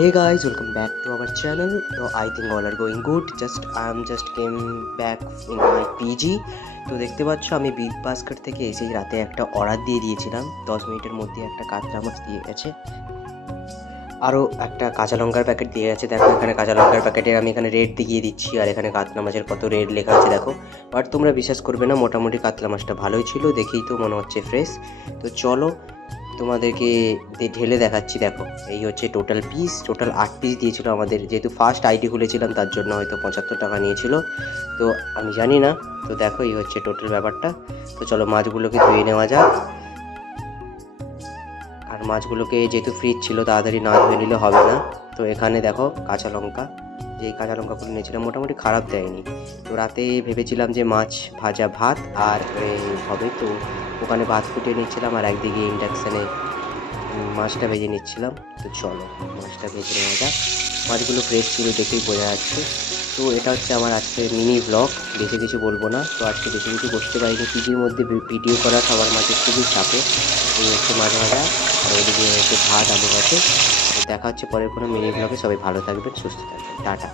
Hey guys, welcome back to our channel. So I think all are going good. I'm just came back in my PG. তো দেখতে পাচ্ছ আমি big basket থেকে এসেই রাতে একটা অর্ডার দিয়ে দিয়েছিলাম। 10 মিনিটের মধ্যে একটা কাতলা মাছ দিয়ে গেছে, আরও একটা কাঁচা লঙ্কার প্যাকেট দিয়ে গেছে। দেখো এখানে কাঁচা লঙ্কার প্যাকেটের আমি এখানে রেট দেখিয়ে দিচ্ছি, আর এখানে কাতলা মাছের কত রেট লেখা আছে দেখো। বাট তোমরা বিশ্বাস করবে না, মোটামুটি কাতলা মাছটা ভালোই ছিল, দেখেই তো মনে হচ্ছে ফ্রেশ। তো চলো তোমাদেরকে ঢেলে দেখাচ্ছি। দেখো এই হচ্ছে টোটাল পিস, টোটাল 8 পিস দিয়েছিল আমাদের, যেহেতু ফার্স্ট আইডি খুলেছিলাম তার জন্য হয়তো 75 টাকা নিয়েছিল, তো আমি জানি না। তো দেখো এই হচ্ছে টোটাল ব্যাপারটা। তো চলো মাছগুলোকে ধুয়ে নেওয়া যাক। আর মাছগুলোকে যেহেতু ফ্রিজ ছিল তাড়াতাড়ি না ধুয়ে নিলে হবে না। তো এখানে দেখো কাঁচা লঙ্কা, যেই কাঁচা লঙ্কাগুলো নিয়েছিলাম মোটামুটি খারাপ দেয়নি। তো রাতে ভেবেছিলাম যে মাছ ভাজা ভাত আর হবে, তো ওখানে ভাত ফুটিয়ে নিচ্ছিলাম আর একদিকে ইন্ডাকশানে মাছটা ভেজে নিচ্ছিলাম। তো চলো মাছটা ভেজে নেওয়া যাক। মাছগুলো ফ্রেশ ছিল দেখেই বোঝা যাচ্ছে। তো এটা হচ্ছে আমার আজকে মিনি ব্লগ, বেশি কিছু বলবো না। তো আজকে বেশি কিছু করতে পারিনি, পিজির মধ্যে ভিডিও করা সবার মাঝে খুবই চাপে। এই হচ্ছে মাছ ভাজা, আর ওইদিকে হচ্ছে ভাত আলু ভাতে। তো দেখা হচ্ছে পরের কোনো মিনি ব্লগে। সবাই ভালো থাকবেন, সুস্থ থাকবেন, টাটা।